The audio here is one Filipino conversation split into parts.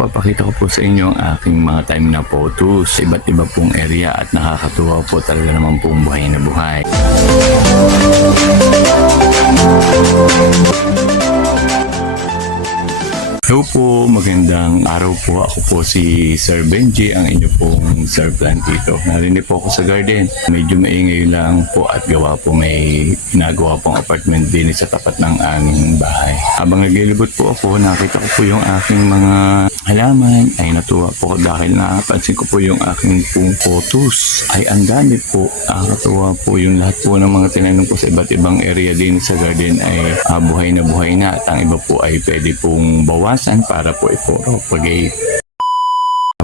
Papakita ko po sa inyo ang aking mga time na photos sa iba't iba pong area at nakakatuwa po talaga naman pong buhay na buhay. Hello po, magandang araw po. Ako po si Sir Benji, ang inyo pong Sir Plantito. Narinig po ako sa garden. Medyo maingay lang po at gawa po may ginagawa pong apartment din sa tapat ng aming bahay. Habang naglilibot po ako, nakita ko po yung aking mga halaman. Ay natuwa po dahil napansin ko po yung aking pong photos. Ay ang dami po. Nakakatuwa po yung lahat po ng mga tinanong ko sa iba't ibang area din sa garden ay buhay na at ang iba po ay pwede pong bawasan para po i-propagate.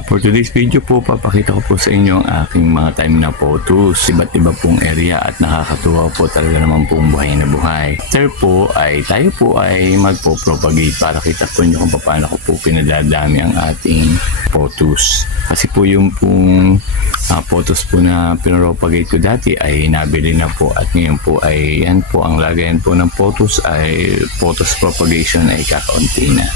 For today's video po, papakita ko po sa inyo ang aking mga time na photos sa iba't iba pong area at nakakatuwa po talaga naman pong buhay na buhay. Third po ay tayo po ay magpo-propagate para kita po nyo kung paano ko po pinadadami ang ating photos. Kasi po yung pong photos po na pinropagate ko dati ay nabili na po at ngayon po ay yan po ang lagayan po ng photos ay photos propagation ay kakaunti na.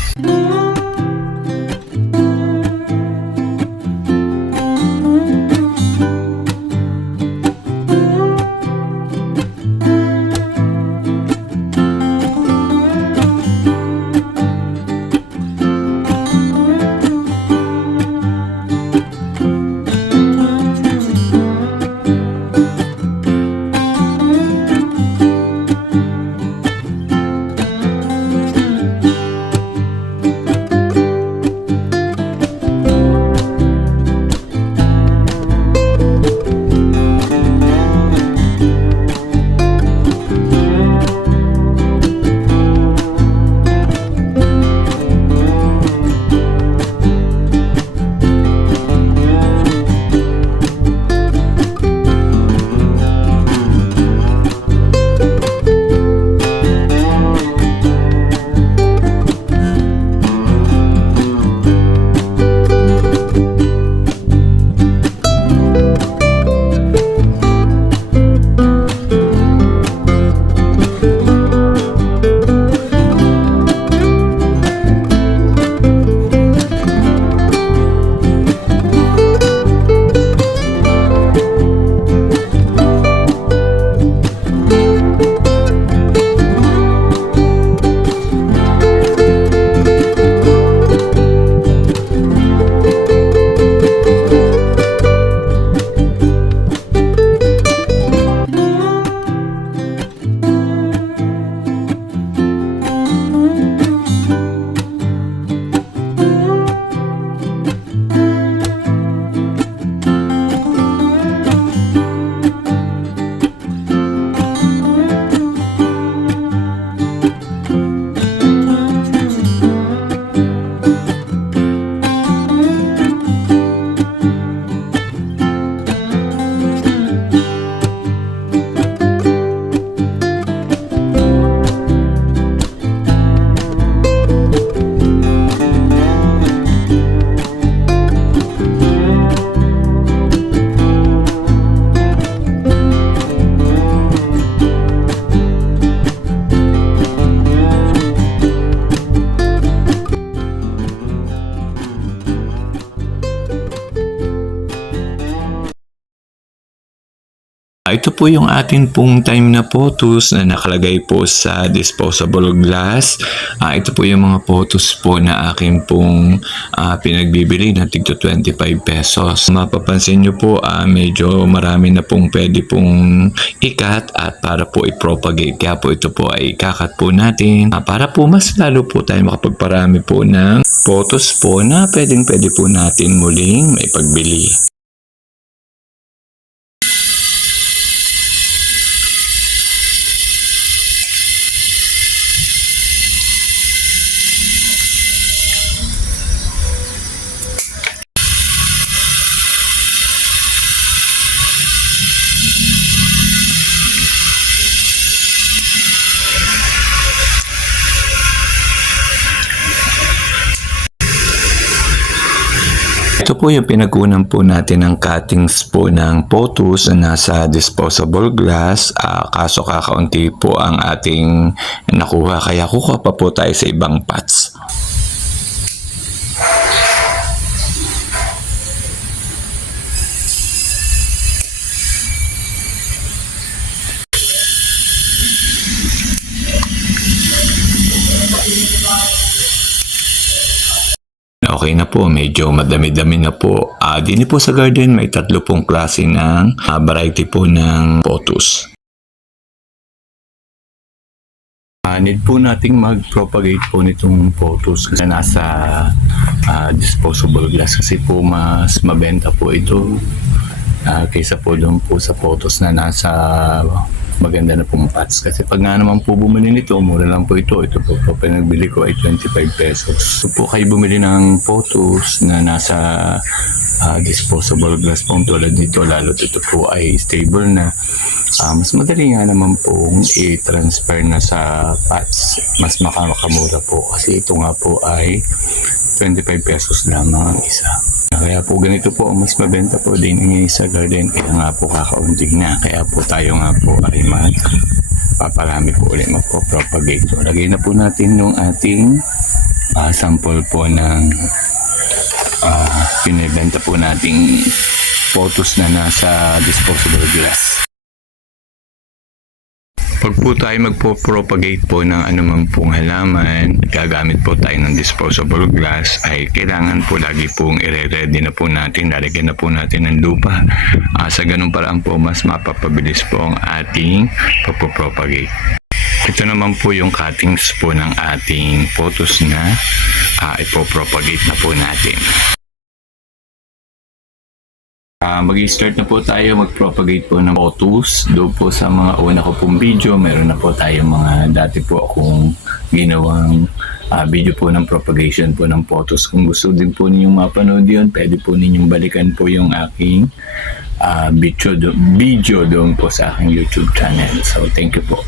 Ito po yung atin pong time na photos na nakalagay po sa disposable glass. Ito po yung mga photos po na akin pong pinagbibili na tigto 25 pesos. Mapapansin nyo po medyo marami na pong pwede pong ikat at para po i-propagate. Kaya po ito po ay ikakat po natin para po mas lalo po tayo makapagparami po ng photos po na pwede po natin muling may pagbili. Ito po yung pinagkunan po natin ng cuttings po ng photos na nasa disposable glass. Kaso kakaunti po ang ating nakuha, kaya kukuha pa po tayo sa ibang pots. okay na po, medyo madami-dami na po. Dini po sa garden may 3 pong klase ng variety po ng pothos. Need po nating mag-propagate po nitong pothos kasi nasa disposable glass kasi po mas mabenta po ito kaysa po doon po sa pothos na nasa maganda na pong pots. Kasi pag nga naman po bumili nito, mura lang po ito. Ito po pinagbili ko ay 25 pesos. So po kayo bumili ng pothos na nasa disposable glass po tulad dito, lalo ito po ay stable na. Mas madali nga naman pong i-transfer na sa pots. Mas makakamura po kasi ito nga po ay 25 pesos lamang ang isa. Kaya po ganito po mas mabenta po din sa garden. Kaya nga po kakaunting na. Kaya po tayo nga po ay paparami po ulit magpo-propagate. So, lagay na po natin yung ating sample po ng pinibenta po nating pothos na nasa disposable glass. Pag po tayo magpo-propagate po ng anumang pong halaman, gagamit po tayo ng disposable glass, ay kailangan po lagi pong i-ready na po natin, lalagyan na po natin ng lupa. Sa ganung paraan po, mas mapapabilis po ang ating pagpo-propagate. Ito naman po yung cuttings po ng ating pothos na ipopropagate na po natin. Mag-start na po tayo mag-propagate po ng pothos. Doon po sa mga una ko pong video, meron na po tayo mga dati po akong ginawang video po ng propagation po ng pothos. Kung gusto din po ninyong mapanood yun, pwede po ninyong balikan po yung aking video doon po sa aking YouTube channel. So, thank you po.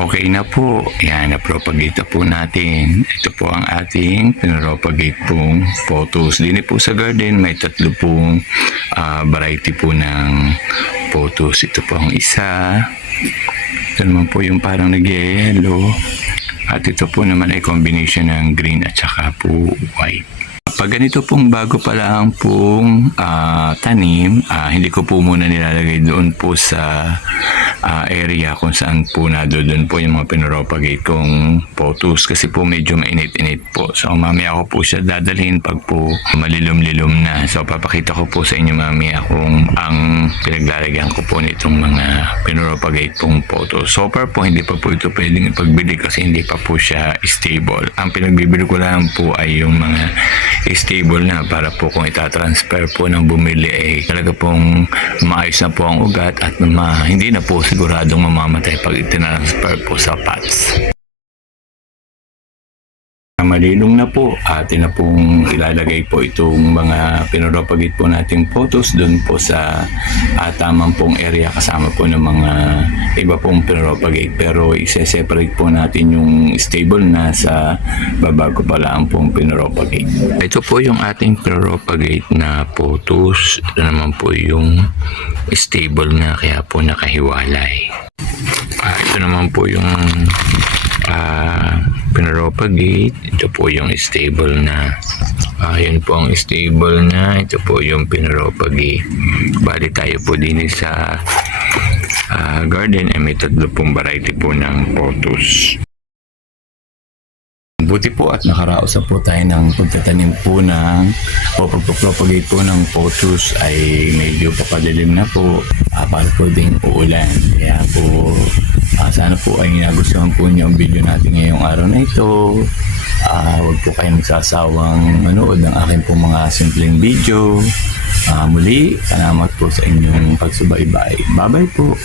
Okay na po. Yan, na-propagate na po natin. Ito po ang ating pinropagate pong pothos. Dini po sa garden, may 3 pong variety po ng pothos. Ito po ang isa. Ito naman po yung parang nag-yellow. At ito po naman ay combination ng green at saka po white. Pag ganito pong bago pa lang pong tanim, hindi ko po muna nilalagay doon po sa area kung saan po doon po yung mga pinropagate kong pothos kasi po medyo mainit-init po. So mamaya ko po siya dadalhin pag po malilom-lilom na. So papakita ko po sa inyo mamaya kung ang pinaglalagyan ko po nitong mga pinropagate pong pothos. So far po hindi pa po ito pwedeng ipagbili kasi hindi pa po siya stable. Ang pinagbibili ko lang po ay yung mga stable na para po kung itatransfer po ng bumili ay talaga pong maayos na po ang ugat at hindi na po siguradong mamamatay pag itinransfer po sa pots. Malilong na po, atin na pong ilalagay po itong mga pinropagate po nating pothos doon po sa tamang pong area kasama po ng mga iba pong pinropagate. Pero i-separate po natin yung stable na sa babago pala ang pong pinropagate. Ito po yung ating pinropagate na pothos. Ito naman po yung stable na kaya po nakahiwalay. Ito naman po yung pinropagate. Ito po yung stable na. Yan po ang stable na. Ito po yung pinropagate. Bali tayo po din sa garden ay may 3 pong variety po ng pothos. Buti po at nakaraos na po tayo ng pagtatanim po ng o pagpapropagate po ng pothos ay medyo papadilim na po para po ding uulan. Kaya po sana po ay nagustuhan po niyo ang video natin ngayong araw na ito. Huwag po kayong magsasawang manood ng aking po mga simpleng video. Muli, salamat po sa inyong pagsubaybay. Bye-bye po!